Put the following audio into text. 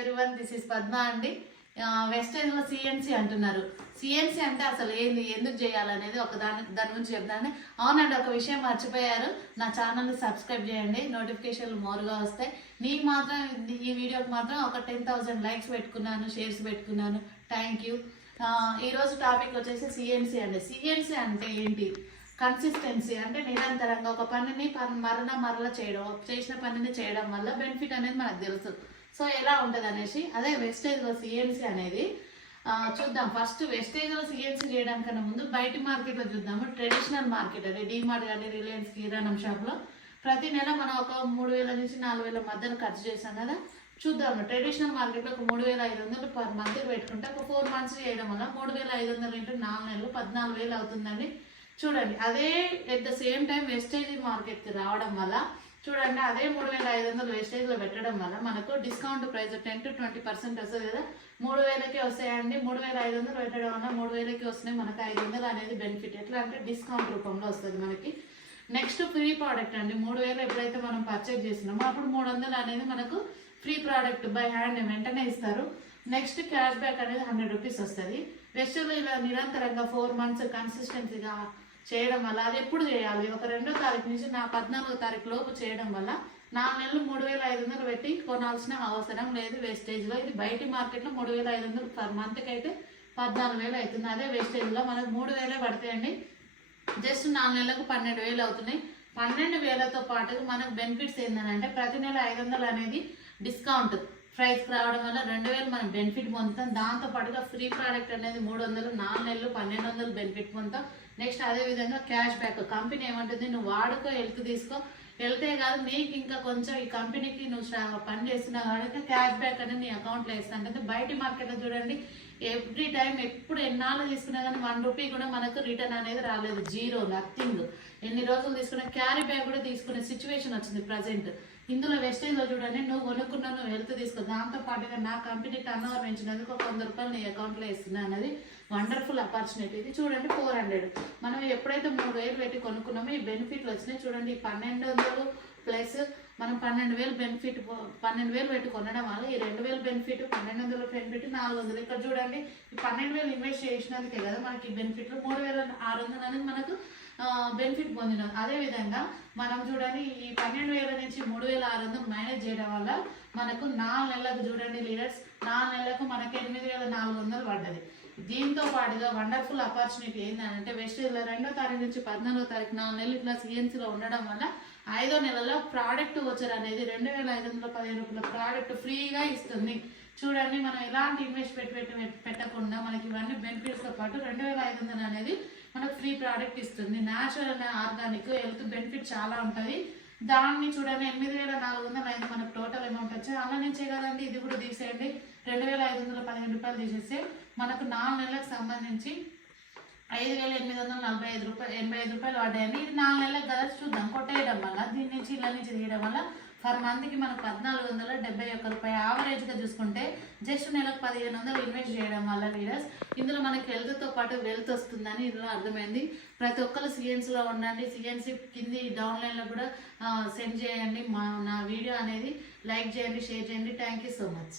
Everyone, this is Padma అండి. వెస్టర్న్లో CNC అంటున్నారు. CNC అంటే అసలు ఏంది, ఎందుకు చేయాలనేది దాని గురించి చెప్తాను. అవునండి, ఒక విషయం మర్చిపోయారు. నా ఛానల్ని సబ్స్క్రైబ్ చేయండి, నోటిఫికేషన్లు మోరుగా వస్తాయి. నీకు మాత్రం ఈ వీడియోకి మాత్రం ఒక 10,000 లైక్స్ పెట్టుకున్నాను, షేర్స్ పెట్టుకున్నాను. Thank you. ఈరోజు టాపిక్ వచ్చేసి సిఎన్సి అండి. సిఎన్సి అంటే ఏంటి? కన్సిస్టెన్సీ అంటే నిరంతరంగా ఒక పనిని మరల చేయడం, చేసిన పనిని చేయడం వల్ల బెనిఫిట్ అనేది మనకు తెలుసు. సో ఎలా ఉంటుంది అనేసి అదే వెస్టేజ్లో సిఎన్సి అనేది చూద్దాం. ఫస్ట్ వెస్టేజ్లో సిఎన్సి చేయడానికన్నా ముందు బయట మార్కెట్లో చూద్దాము. ట్రెడిషనల్ మార్కెట్ అది డీమార్ట్ కానీ రిలయన్స్ కిరాణం షాప్లో ప్రతి నెల మనం ఒక 3,000 నుంచి 4,000 మధ్యలో ఖర్చు చేస్తాం కదా. చూద్దాము. ట్రెడిషనల్ మార్కెట్లో ఒక 3,500 పర్ మంత్కి పెట్టుకుంటే ఒక 4 మంత్స్ చేయడం వల్ల 3,500 ఇంటూ 4 నెలలు 14,000 అవుతుందండి. చూడండి, అదే at the same time wastage మార్కెట్కి రావడం వల్ల చూడండి, అదే 3,500 వేస్టేజ్లో పెట్టడం వల్ల మనకు డిస్కౌంట్ ప్రైస్ 10 to 20% వస్తుంది కదా. 3,000కే వస్తాయండి. 3,500 పెట్టడం వల్ల 3,000కి వస్తున్నాయి. మనకు 500 అనేది బెనిఫిట్. ఎట్లా అంటే డిస్కౌంట్ రూపంలో వస్తుంది మనకి. నెక్స్ట్ ఫ్రీ ప్రోడక్ట్ అండి. 3,000 ఎప్పుడైతే మనం పర్చేజ్ చేస్తున్నామో అప్పుడు 300 అనేది మనకు ఫ్రీ ప్రోడక్ట్ బై హ్యాండ్ వెంటనే ఇస్తారు. నెక్స్ట్ క్యాష్ బ్యాక్ అనేది 100 రూపీస్ వస్తుంది. వెస్టేజ్లో ఇలా నిరంతరంగా 4 మంత్స్ కన్సిస్టెన్సీగా చేయడం వల్ల అది ఎప్పుడు చేయాలి, ఒక 2వ తారీఖు నుంచి 14వ తారీఖు లోపు చేయడం వల్ల 4 నెలలు 3,500 పెట్టి కొనాల్సిన అవసరం లేదు వెస్టేజ్లో. ఇది బయట మార్కెట్లో 3,500 పర్ మంత్కి అయితే 14,000 అవుతుంది. అదే వెస్టేజ్లో మనకు 3,000 పడతాయండి. జస్ట్ 4 నెలలకు 12,000 అవుతున్నాయి. 12,000తో పాటు మనకు బెనిఫిట్స్ ఏంటంటే ప్రతి నెల 500 అనేది డిస్కౌంట్ ప్రైస్కి రావడం వల్ల 2,000 మనం బెనిఫిట్ పొందుతాం. దాంతోపాటుగా ఫ్రీ ప్రోడక్ట్ అనేది 300, 4 నెలలు 1,200 బెనిఫిట్ పొందుతాం. నెక్స్ట్ అదేవిధంగా క్యాష్ బ్యాక్. కంపెనీ ఏమంటుంది, నువ్వు వాడుకో, హెల్త్ తీసుకో, వెళ్తే కాదు నీకు ఇంకా కొంచెం ఈ కంపెనీకి నువ్వు పని చేస్తున్నావు కాబట్టి క్యాష్ బ్యాక్ అనేది నీ అకౌంట్లో వేస్తాను. అంటే బయట మార్కెట్లో చూడండి, ఎవ్రీ టైం ఎప్పుడు ఎన్నాళ్ళు తీసుకున్నా కానీ 1 రూపీ కూడా మనకు రిటర్న్ అనేది రాలేదు. Zero, nothing. ఎన్ని రోజులు తీసుకున్నా క్యారీ బ్యాగ్ కూడా తీసుకునే సిచ్యువేషన్ వచ్చింది ప్రజెంట్. ఇందులో వెస్టేజ్లో చూడండి, నువ్వు కొనుక్కున్నావు, నువ్వు హెల్త్ తీసుకో, దాంతోపాటుగా నా కంపెనీ టర్న్ ఓవర్ పెంచినందుకు ఒక 100 రూపాయలు నీ అకౌంట్లో వేస్తున్నా అన్నది వండర్ఫుల్ ఆపర్చునిటీ. ఇది చూడండి 400. మనం ఎప్పుడైతే 3,000 పెట్టి కొనుక్కున్నామో ఈ బెనిఫిట్లు వచ్చినాయి. చూడండి, 1,200 ప్లస్ మనం 12,000 బెనిఫిట్, 12,000 పెట్టి కొనడం వల్ల ఈ 2,000 బెనిఫిట్, 1,200 బెనిఫిట్, 400. ఇక్కడ చూడండి, ఈ 12,000 ఇన్వెస్ట్ చేసినందుకే కదా మనకి బెనిఫిట్లు. 3,600 అనేది మనకు బెనిఫిట్ పొందినాం. అదేవిధంగా మనం చూడండి, ఈ 12,000 నుంచి 3,600 మేనేజ్ చేయడం వల్ల మనకు 4 నెలలకు చూడండి లీడర్స్, 4 నెలలకు మనకి 8,400 పడ్డది. దీంతో పాటుగా వండర్ఫుల్ ఆపర్చునిటీ ఏంటంటే వెస్టేజ్లో 2వ తారీఖు నుంచి 14వ తారీఖు 4 నెలలు ఇట్లా సిఎన్సీలో ఉండడం వల్ల 5వ నెలలో ప్రోడక్ట్ వచ్చర్ అనేది 2,515 రూపాయల ప్రోడక్ట్ ఫ్రీగా ఇస్తుంది. చూడండి, మనం ఎలాంటి ఇన్వెస్ట్ పెట్టకుండా మనకి ఇవన్నీ బెనిఫిట్స్తో పాటు 2,500 అనేది మనకు ఫ్రీ ప్రోడక్ట్ ఇస్తుంది. న్యాచురల్, ఆర్గానిక్, హెల్త్ బెనిఫిట్ చాలా ఉంటుంది. దాన్ని చూడండి 8,400 అయింది మనకు టోటల్ అమౌంట్ వచ్చి. అలా నుంచే కదండి ఇది కూడా తీసేయండి. 2,515 రూపాయలు తీసేస్తే మనకు 4 నెలలకు సంబంధించి 5,845 రూపాయలు, 85 రూపాయలు పడ్డాయని. ఇది 4 నెలలకు కదా. చూద్దాం, కొట్టేయడం వల్ల దీని నుంచి ఇలా నుంచి తీయడం వల్ల పర్ మంత్కి మనకు 1,471 రూపాయలు. యావరేజ్గా చూసుకుంటే జస్ట్ నెలకు 1,500 ఇన్వెస్ట్ చేయడం వల్ల లీడర్స్ ఇందులో మనకి హెల్త్తో పాటు వెల్త్ వస్తుందని ఇందులో అర్థమైంది. ప్రతి ఒక్కరు సిఎన్సీలో ఉండండి. సిఎన్సీ కింది డౌన్లైన్లో కూడా సెండ్ చేయండి. నా వీడియో అనేది లైక్ చేయండి, షేర్ చేయండి. Thank you so much.